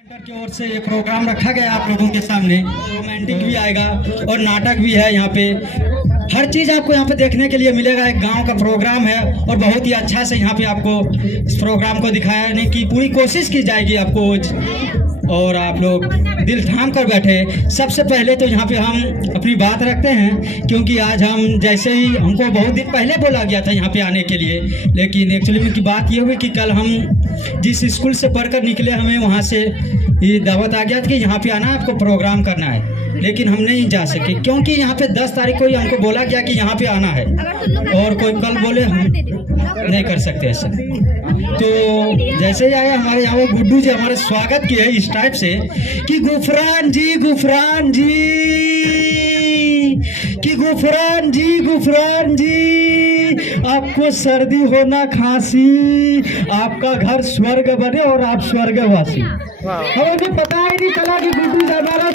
Centre की ओर से ये प्रोग्राम रखा गया आप लोगों के सामने। रोमांटिक भी आएगा और नाटक भी है। यहाँ पे हर चीज़ आपको यहाँ पे देखने के लिए मिलेगा। एक गांव का प्रोग्राम है और बहुत ही अच्छा से यहाँ पे आपको इस प्रोग्राम को दिखाने की पूरी कोशिश की जाएगी आपको। और आप लोग दिल थाम कर बैठे। सबसे पहले तो यहाँ पे हम अपनी बात रखते हैं, क्योंकि आज हम जैसे ही हमको बहुत दिन पहले बोला गया था यहाँ पे आने के लिए, लेकिन एक्चुअली में की बात ये हुई कि कल हम जिस स्कूल से पढ़कर निकले हमें वहाँ से ये दावत आ गया था कि यहाँ पे आना, आपको प्रोग्राम करना है, लेकिन हम नहीं जा सके क्योंकि यहाँ पे 10 तारीख को ही हमको बोला गया कि यहाँ पे आना है और कोई कल बोले हम नहीं कर सकते ऐसा। तो जैसे ही आए हमारे यहाँ वो गुड्डू जी हमारे स्वागत किए इस टाइप से कि गुफरान जी गुफरान जी कि गुफरान जी गुफरान जी, आपको सर्दी हो ना खांसी, आपका घर स्वर्ग बने और आप स्वर्गवासी। हमें भी पता ही नहीं चला कि गुड्डू जी हमारा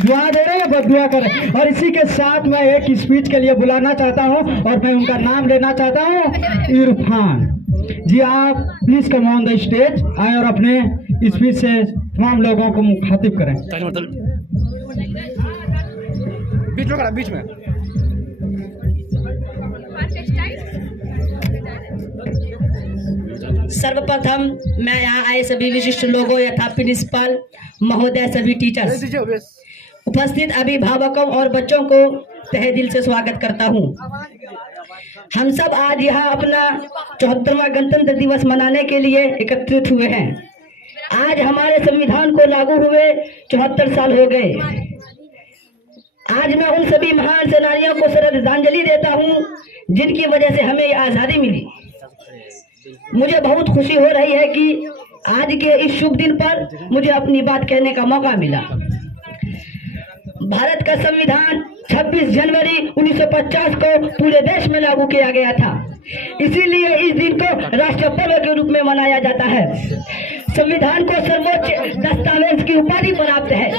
दुआ दे रहे हैं, बदुआ करें। और इसी के साथ मैं एक स्पीच के लिए बुलाना चाहता हूं और मैं उनका नाम लेना चाहता हूं, इरफान जी। आप please come on the stage आए और अपने स्पीच से तमाम लोगों को मुखातिब करें। बीच में सर्वप्रथम मैं यहाँ आए सभी विशिष्ट लोगों यथा प्रिंसिपल महोदय, सभी टीचर्स, उपस्थित अभिभावकों और बच्चों को तहे दिल से स्वागत करता हूँ। हम सब आज यहाँ अपना 74वां गणतंत्र दिवस मनाने के लिए एकत्रित हुए हैं। आज हमारे संविधान को लागू हुए 74 साल हो गए। आज मैं उन सभी महान सेनानियों को श्रद्धांजलि देता हूँ जिनकी वजह से हमें आज़ादी मिली। मुझे बहुत खुशी हो रही है कि आज के इस शुभ दिन पर मुझे अपनी बात कहने का मौका मिला। भारत का संविधान 26 जनवरी 1950 को पूरे देश में लागू किया गया था, इसीलिए इस दिन को राष्ट्र पर्व के रूप में मनाया जाता है। संविधान को सर्वोच्च दस्तावेज की उपाधि प्राप्त है।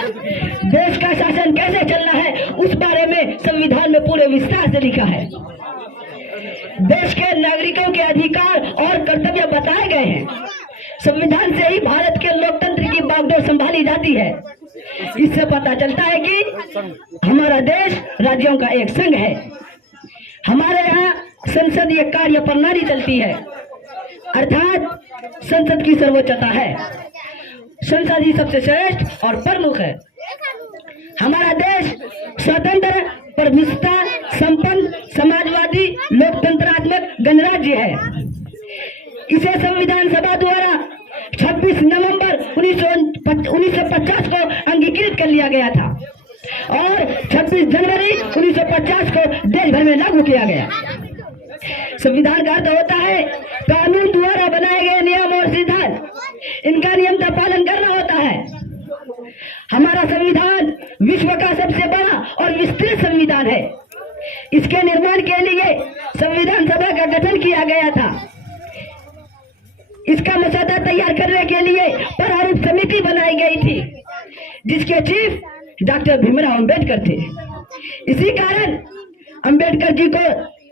देश का शासन कैसे चलना है उस बारे में संविधान में पूरे विस्तार से लिखा है। देश के नागरिकों के अधिकार और कर्तव्य बताए गए हैं। संविधान से ही भारत के लोकतंत्र की बागडोर संभाली जाती है। इससे पता चलता है कि हमारा देश राज्यों का एक संघ है। हमारे यहाँ संसदीय कार्य प्रणाली चलती है, अर्थात संसद की सर्वोच्चता है। संसद ही सबसे श्रेष्ठ और प्रमुख है। हमारा देश स्वतंत्र, प्रभुसत्ता संपन्न, समाजवादी, लोकतंत्रात्मक गणराज्य है। इसे संविधान सभा द्वारा 26 नवंबर 1950 को अंगीकृत कर लिया गया था और 26 जनवरी 1950 को देश भर में लागू किया गया। संविधान का अर्थ होता है कानून द्वारा बनाए गए नियम और सिद्धांत, इनका नियमतः पालन करना होता है। हमारा संविधान विश्व का सबसे बड़ा और विस्तृत संविधान है। इसके निर्माण के लिए संविधान सभा का गठन किया गया था। इसका मसौदा तैयार करने के लिए प्रारूप समिति बनाई गई थी, जिसके चीफ डॉक्टर भीमराव अंबेडकर थे। इसी कारण अंबेडकर जी को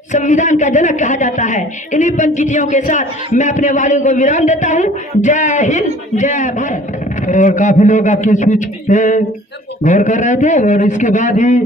संविधान का जनक कहा जाता है। इन्हीं पंक्तियों के साथ मैं अपने वाणी को विराम देता हूँ। जय हिंद, जय भारत। और काफी लोग आपकी स्पीच पे गौर कर रहे थे और इसके बाद ही